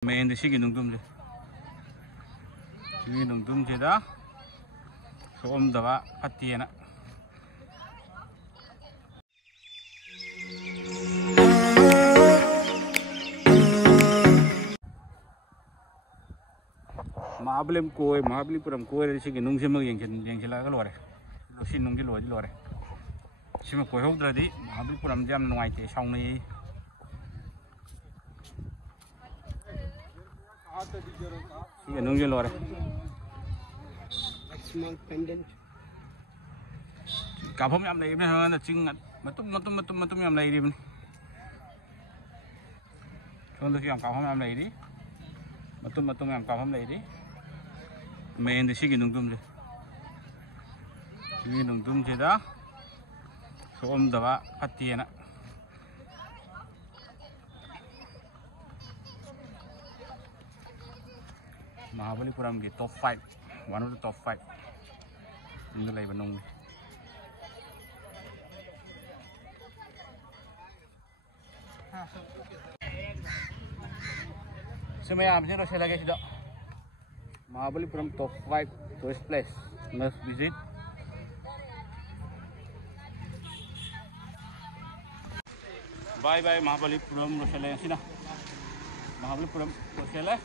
Main sigi nungtum je. Sigi nungtum je dah. So dawa hati na. Mahabalipuram koi sigi nung sima yang sila kalau ada. Losin nung jelo jelo ada. Sima koi hok tadi Mahabalipuram jam nuai te saung ni. Sige nung jelo ada. Small pendant. Kapom yam lagi ni, hang ada cingat. Matum yam lagi ni. Contoh yang kapom yam lagi ni. Matum yam kapom lagi ni. Main di sige nung tum je. Sige nung tum je dah. So dawa hati na. Mahabalipuram ke top 5, one of the top 5 in the Lebanon. Semua apa sih saya lagi sudah. Mahabalipuram top 5 tourist place must visit. Bye bye Mahabalipuram Rosalia sini. Mahabalipuram Rosalia.